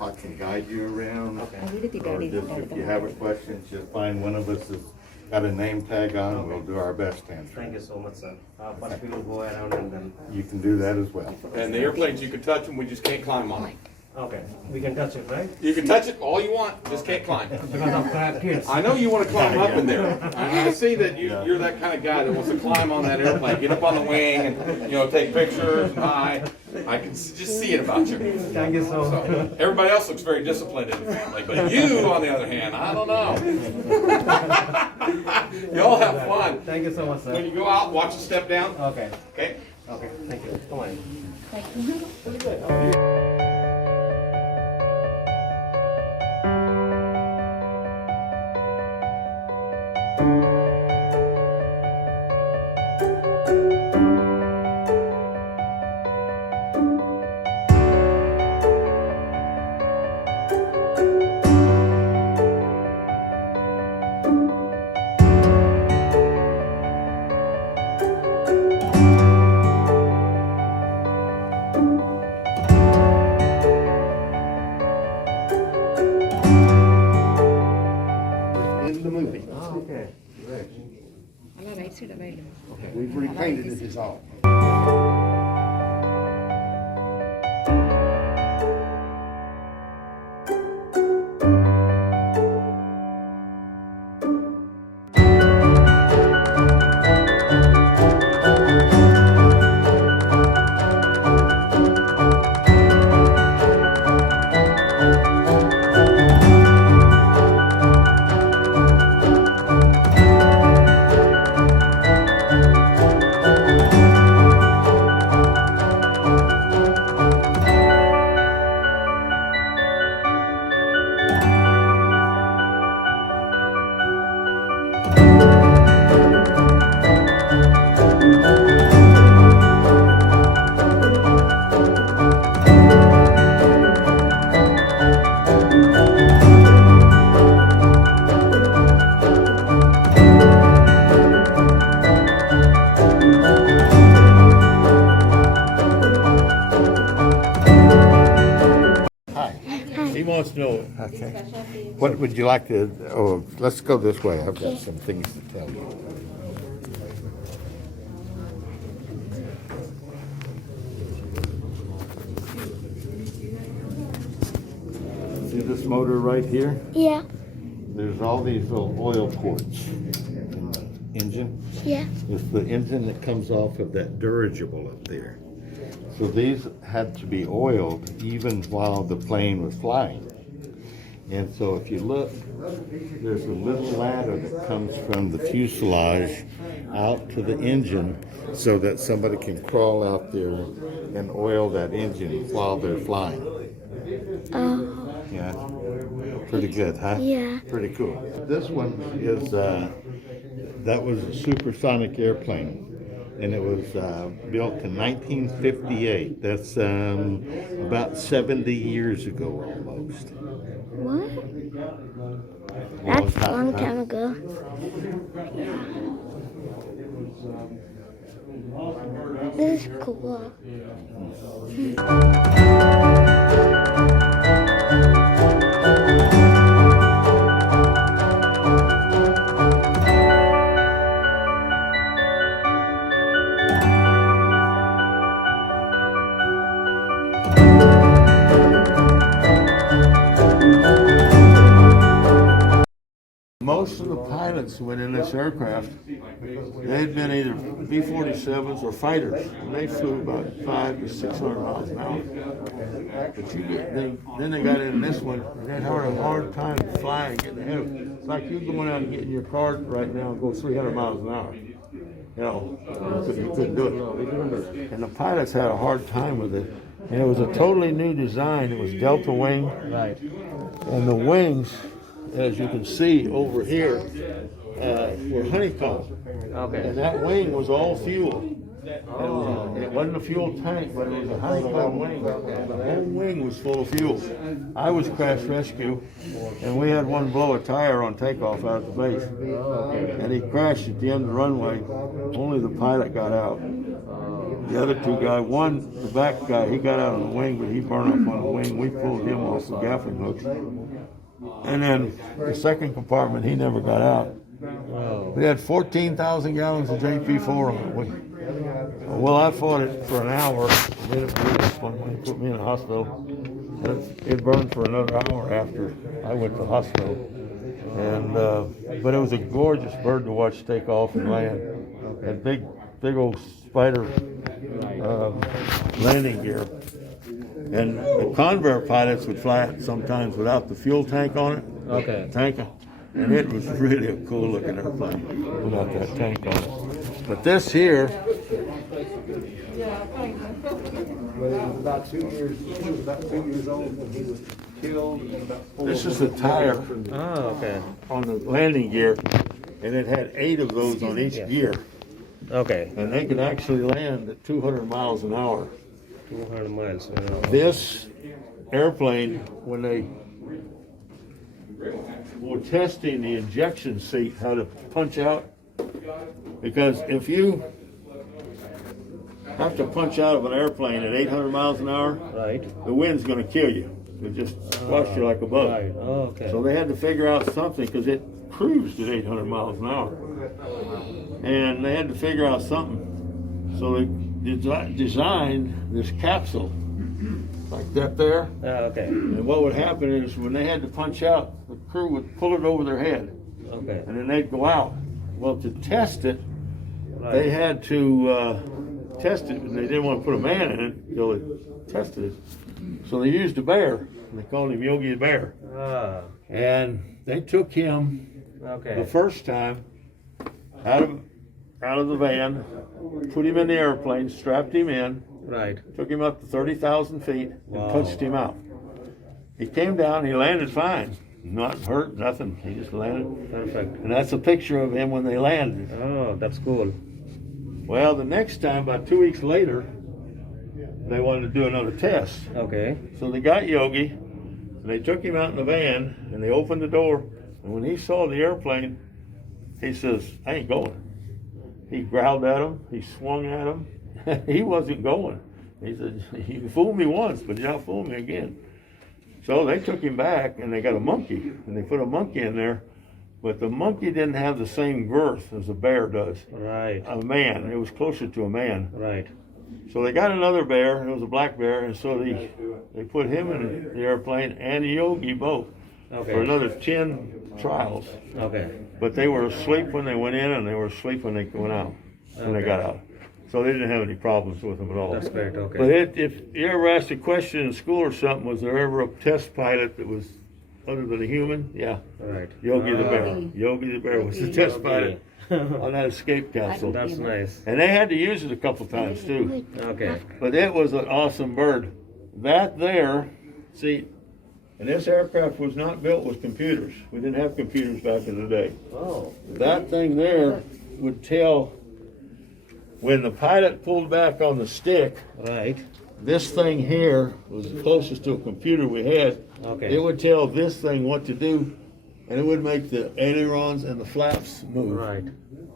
I can guide you around. Okay. Or just if you have a question, just find one of us that's got a name tag on, and we'll do our best to answer. Thank you so much, sir. First we will go around and then. You can do that as well. And the airplanes, you can touch them, we just can't climb on them. Okay, we can touch it, right? You can touch it all you want, just can't climb. Because of kids. I know you want to climb up in there. I see that you're that kind of guy that wants to climb on that airplane, get up on the wing and, take pictures and hi. I can just see it about you. Thank you so much. So, everybody else looks very disciplined in the family, but you, on the other hand, I don't know. Y'all have fun. Thank you so much, When sir. you go out, watch the step down. Okay. Okay? Okay, thank you. Come on. In the movie. Oh, okay. అలా right side available We've repainted it as all. He wants to know. Okay. What would you like to, let's go this way. I've got some things to tell you. See this motor right here? Yeah, There's all these little oil ports in the engine. yeah. It's the engine that comes off of that dirigible up there. So these had to be oiled even while the plane was flying. And so if you look, there's a little ladder that comes from the fuselage out to the engine, so that somebody can crawl out there and oil that engine while they're flying. Oh, Yeah, pretty good, huh? yeah. Pretty cool. This one is, that was a supersonic airplane, and it was built in 1958. That's about 70 years ago almost. What? Long That's a long huh? time ago. This is cool. Most of the pilots who went in this aircraft, they'd been either B-47s or fighters, and they flew about 500 to 600 miles an hour. But then they got in this one, and they had a hard time flying, getting ahead of it. It's like you going out and getting your car right now and go 300 miles an hour. You know, you couldn't do it. And the pilots had a hard time with it. And it was a totally new design. It was delta wing. Right. And the wings, as you can see over here, were honeycomb. Okay. And that wing was all fuel. It wasn't a fuel tank, but it was a honeycomb wing. The whole wing was full of fuel. I was crash rescue, and we had one blow a tire on takeoff out at the base. And he crashed at the end of the runway. Only the pilot got out. The other two guys, the back guy, he got out on the wing, but he burned up on the wing. We pulled him off the gaffing hooks. And then the second compartment, he never got out. We had 14,000 gallons of JP4 on it. Well, I fought it for an hour. Then it blew when they put me in the hospital. It burned for another hour after I went to the hospital. And but it was a gorgeous bird to watch take off and land. And big old spider landing gear. And the Convair pilots would fly it sometimes without the fuel tank on it. Okay. Tanker. And it was really a cool looking airplane without that tank on it. But this here, About 2 years, he was about 2 years old when he was killed. this is the tire Oh, okay. on the landing gear, and it had 8 of those on each gear. Okay. And they could actually land at 200 miles an hour. 200 miles. This airplane, when they were testing the injection seat, how to punch out, because if you have to punch out of an airplane at 800 miles an hour, Right. the wind's going to kill you. It just squash you like a bug. Right. Oh, okay. So they had to figure out something because it cruised at 800 miles an hour. And they had to figure out something. So they designed this capsule like that there. Okay. And what would happen is when they had to punch out, the crew would pull it over their head Okay. and then they'd go out. Well, to test it, Right. they had to test it, and they didn't want to put a man in it until they tested it. So they used a bear, and they called him Yogi the Bear. Ah. And they took him Okay. the first time out of the van, put him in the airplane, strapped him in, Right. took him up to 30,000 feet, and Wow. punched him out. He came down, he landed fine. Not hurt, nothing. He just landed. Perfect. And that's a picture of him when they landed. Oh, that's cool. Well, the next time, about 2 weeks later, they wanted to do another test. Okay. So they got Yogi, and they took him out in the van, and they opened the door. And when he saw the airplane, he says, "I ain't going." He growled at him. He swung at him. He wasn't going. He said, "You can fool me once, but you're not fooling me again." So they took him back, and they got a monkey, and they put a monkey in there. But the monkey didn't have the same girth as a bear does. Right. A man. It was closer to a man. Right. So they got another bear, and it was a black bear, and so they put him in the airplane and Yogi both Okay. for another 10 trials. Okay. But they were asleep when they went in, and they were asleep when they went out, when they Okay. got out. So they didn't have any problems with them at all. That's great. Okay. But if you ever asked a question in school or something, was there ever a test pilot that was other than a human? Yeah, Right. Yogi the Ah. bear. Yogi the bear was the test pilot. on that escape capsule. That's nice. And they had to use it a couple times too. Okay. But it was an awesome bird. That there, see, and this aircraft was not built with computers. We didn't have computers back in the day. Oh. That thing there would tell when the pilot pulled back on the stick. Right. This thing here was the closest to a computer we had. Okay. It would tell this thing what to do, and it would make the ailerons and the flaps move Right.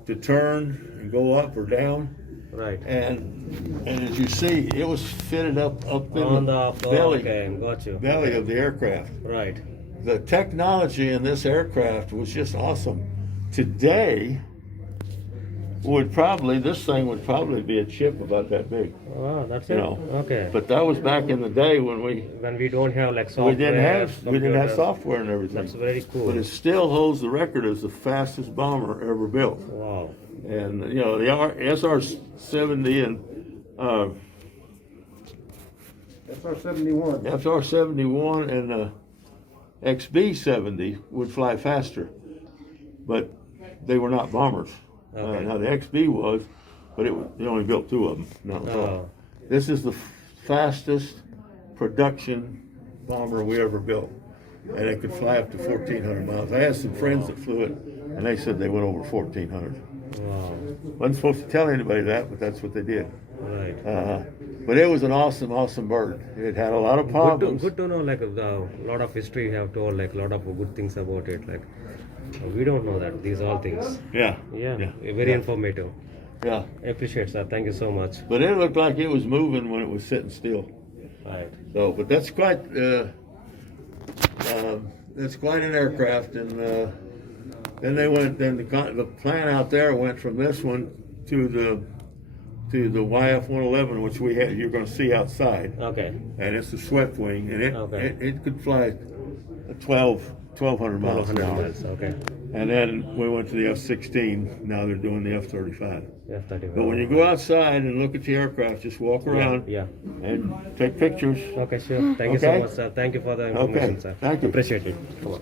to turn and go up or down. Right. And as you see, it was fitted up in On the the belly Okay, got you. belly of the aircraft. Right. The technology in this aircraft was just awesome. Today this thing would probably be a chip about that big. Oh, that's You it. know, Okay. But that was back in the day when When we don't have like software. we didn't have computers. software and everything. That's very cool. But it still holds the record as the fastest bomber ever built. Wow. And you know the SR-70 and SR-71. FR-71 and the XB-70 would fly faster, but they were not bombers. Okay. Now the XB was, but they only built two of them. Not all. Oh. This is the fastest production bomber we ever built, and it could fly up to 1,400 miles. I had some friends that flew it, and they said they went over 1,400. Wow. Wasn't supposed to tell anybody that, but that's what they did. Right. But it was an awesome bird. It had a lot of problems. Good to know, like a lot of history you have told, like a lot of good things about it. Like we don't know that these all things. Yeah. Yeah. Very informative. Yeah. I appreciate, sir. Thank you so much. But it looked like it was moving when it was sitting still. Right. So, but that's quite an aircraft. And then the plan out there went from this one to the YF-111, which you're going to see outside. Okay. And it's a swept wing, and it could fly 1,200 miles an 100 hour. miles. Okay. And then we went to the F-16. Now they're doing the F-35. F-35. But when you go outside and look at the aircraft, just walk around Yeah. and take pictures. Okay, sure. Thank you so Okay. much, sir. Thank you for the information, Okay. sir. Thank you. Appreciate it. Come on.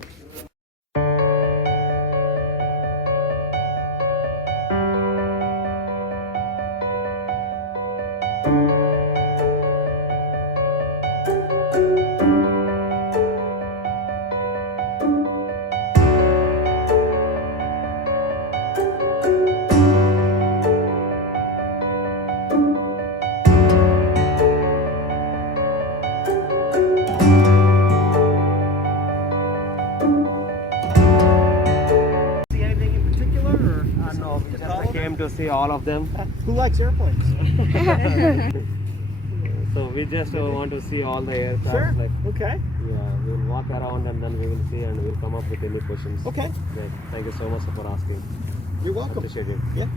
See anything in particular, or No, just I came to see all of them. who likes airplanes? So we just want to see all the aircraft. Sure. Like, Okay. yeah, we'll walk around and then we will see and we'll come up with any questions. Okay. Great. Thank you so much for asking. You're welcome. Appreciate it. Yeah.